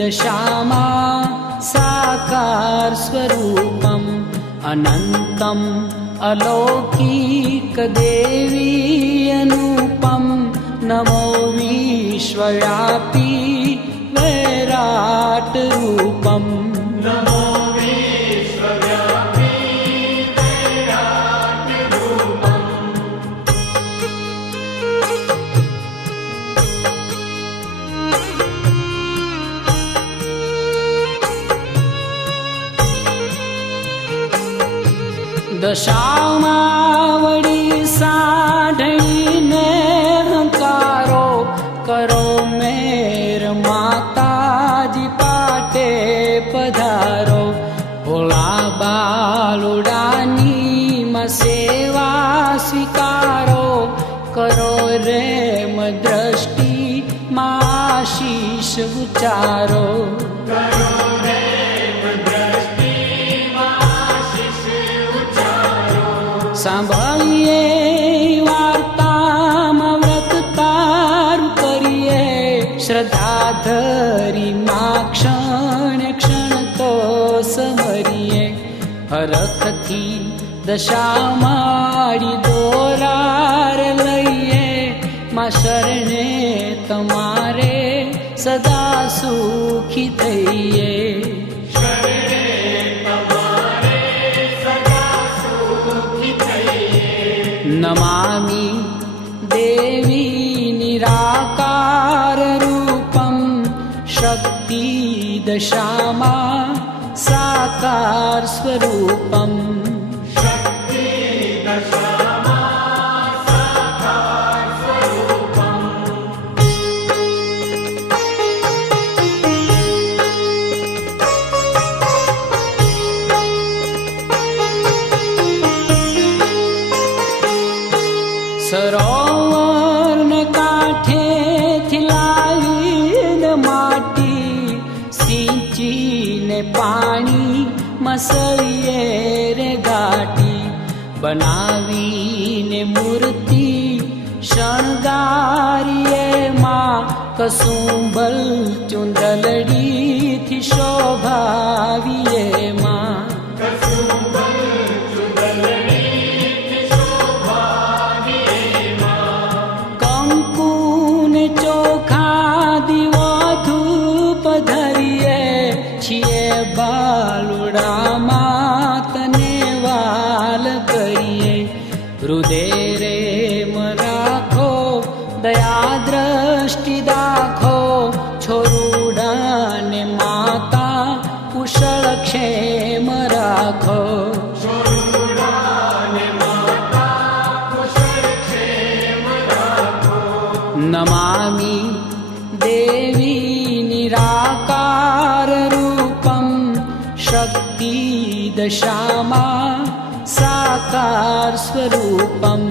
दशामा साकार स्वरूपम अनंतम अलौकिक देवी अनुपम नमो विश्वव्यापी वैराट रूपम नमो विश्वव्यापी वैराट रूपम दशामावड़ी साढ़ीने हंकारो करो मेर माताजी पाटे पधारो भोला बालुडानी में सेवा स्वीकारो करो रेम दृष्टि माशीष उचारो सांभळीए वार्तामां व्रत तारू करीए श्रद्धा धरी मां क्षण क्षण तो समरीए हरखथी दशामाड़ी दोरार लईए मां शरणे तमारे सदा सुखी थईए नमामि देवी निराकार रूपम शक्ति दशामा साकार स्वरूपम शक्ति दशामा साकार स्वरूपम सरोवर ने काठे थिलावीने माटी सींची ने पानी मसळीए रे घाटी बनावी ने मूर्ति शणगारीए मां कसुंबल चुंदलड़ी थी शोभावीए मां तने वाल करिए हृदय रेम राखो दया दृष्टि दाखो छोरुडा ने माता कुशल क्षेम राखो नमामि देवी निराकार रूपम शक्ति दशामा साकार स्वरूपम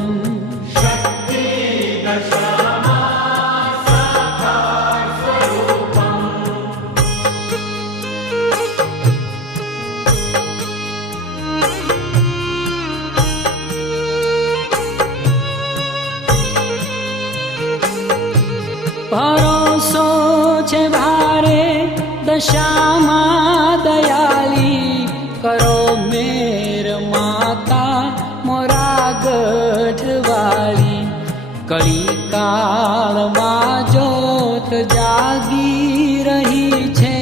शक्ति दशामा साकार स्वरूपम भरोसो छे भारे दशामा दयाली करो मेर माता मोरा गढ़वाली कली कालमां जोत जागी रही छे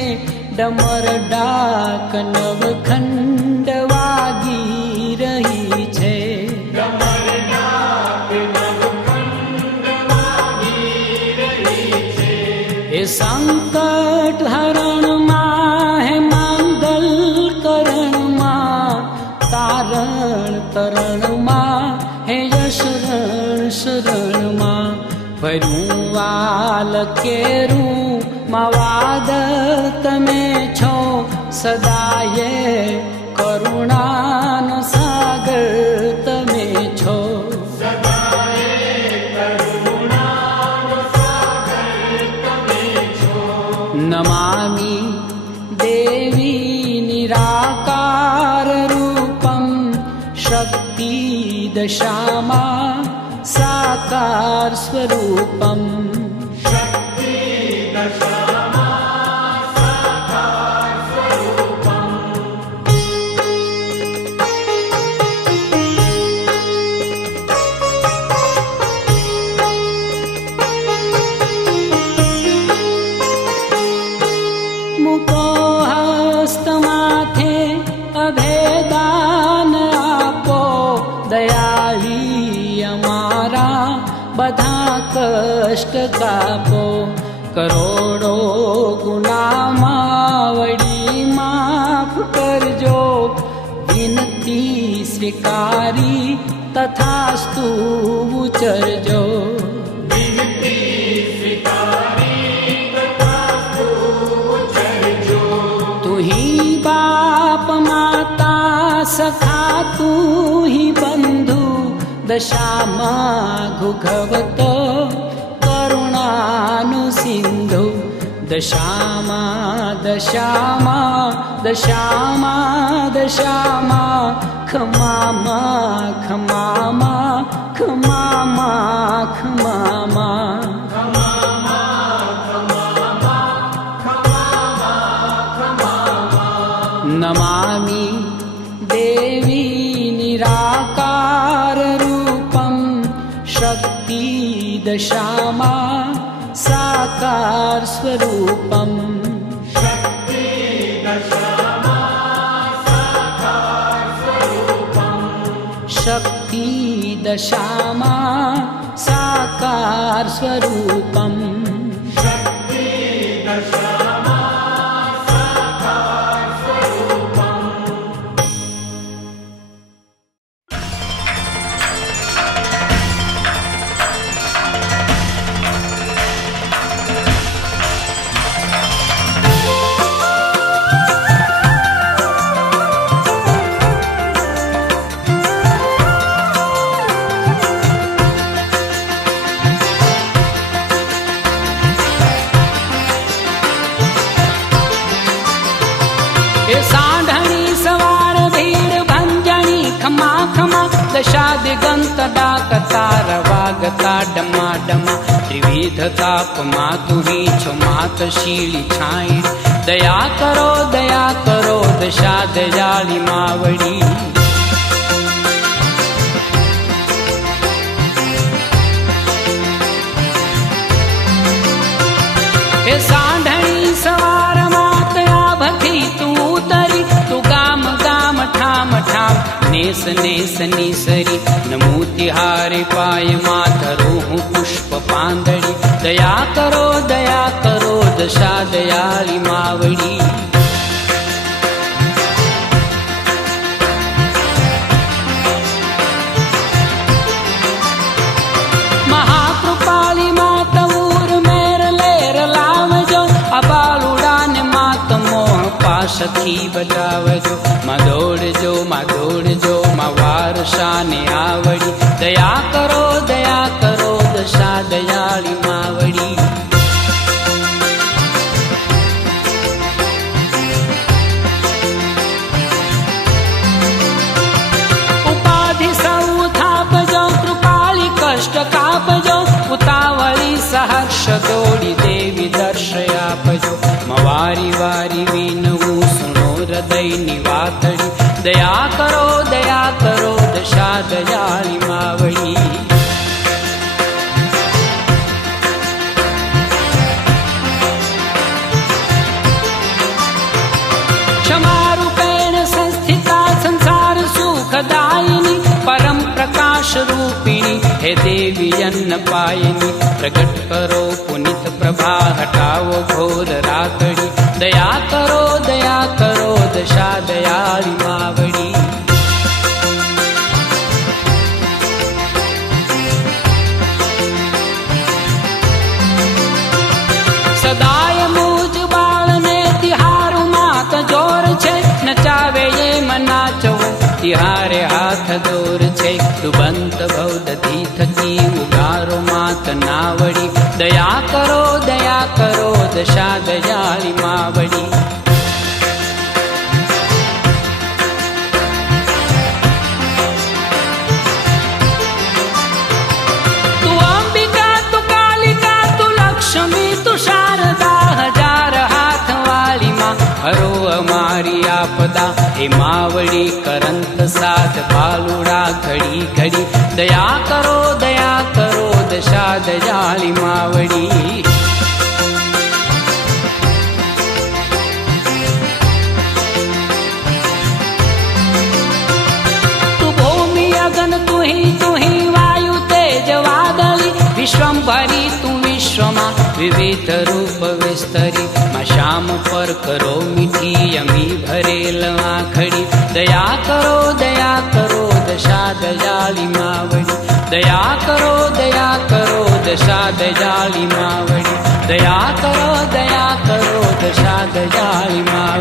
डमर डाक नवखंड वागी रही छे डमर डाक नवखंड वागी रही छे ए संकट हरण मां हे मंगल करण मां तारण तरण मां हे यशरण शरण मां भर्યું વાલ કેરું માં વાદ તમે છો સદાયે કરુણાનો સાગર તમે છો नमामि देवी निराकार रूपम शक्ति दशामा साकार स्वरूपम शक्ति दशामा કષ્ટ કાપો, કરોડો ગુનામાં વળી માફ કરજો. વિનતી સ્વીકારી તથાસ્તુ ઉચરજો. વિનતી સ્વીકારી તથાસ્તુ ઉચરજો. તુહી બાપ માતા સખા તુહી બંધુ, દશામાં ઘુઘવતો કરુણાનું સિંધુ. દશામાં દશામાં દશામાં દશામાં ખમામાં ખમામાં ખમામાં ખમામાં. નમામિ દેવી નિરાકાર રૂપમ, શક્તિ દશામાં સાકાર સ્વરૂપમ. શક્તિ દશામાં સાકાર સ્વરૂપમ. શક્તિ દશામાં સાકાર સ્વરૂપમ. શક્તિ દશામાં સાકાર સ્વરૂપમ. એ સાંઢણી સવાર ભીડ ભંજણી ખમા ખમા, દશા દિગંત ડાકતા રવાગતા ડમા ડમા. ત્રિવિધ તાપમાં તુહી છો માતશીલી છાંય, દયા કરો દશા દયાળી માવડી. એ સાંઢણી સવારમાં તયા ભથી તું ઉતરી, તું ગામ ગામ ઠામ ઠામ નેસ નેસ નીસરી. નમૂતિ હારે પાયમાં ધરું હું પુષ્પ પાંદડી, દયા કરો દશા દયાળી માવડી. મહાકૃપાળી માત ઉર મેર લેર લાવજો, અબાલુડાને માત મોહ પાશથી બચાવજો. માં દોડજો માં વારસાને આવડી, દયા કરો દશા દયાળી માવડી. ઉપાધિ સૌ થાપજો, કૃપાળી કષ્ટ કાપજો. ઉતાવળી સહર્ષ દોડી દેવી દર્શ આપજો. વારી વારી વિનવું સુનો હૃદયની વાતડી, દયા કરો દશા દયાળી માવડી. ક્ષમા રૂપેણ સંસ્થિતા સંસાર સુખદાયિની, પરમ પ્રકાશ રૂપિણી હે દેવી અન્ન પાયની. પ્રગટ કરો પુનિત પ્રભા, હટાવો ઘોર રાતડી. દયા કરો દશા દયાળી માવડી. સદાય મુજ બાળને તિહારું માત જોર છે, નચાવે એ મનાચવું તિહારે હાથ દોર છે. ડુબંત ભવદધી થકી ઉગારો માત નાવડી, દયા કરો દશા દયાળી માવડી. તું અંબિકા તું કાલિકા તું લક્ષ્મી તું શારદા, હજાર હાથ વાળી માં હરો અમારી આપદા. હે માવડી કરંત સાથ બાલુડા ઘડી ઘડી, દયા કરો દશા દયાળી માવડી. તું ભૂમિ અગન તુહી વાયુ તેજ વાદળી, વિશ્વમ ભરી તું विविध रूप विस्तरी माँ श्याम पर करो मीठी अमी भरेल आखड़ी दया करो दशा दयाली मावड़ी दया करो दशा दयाली मावड़ी दया करो दशा दयाली मावड़ी।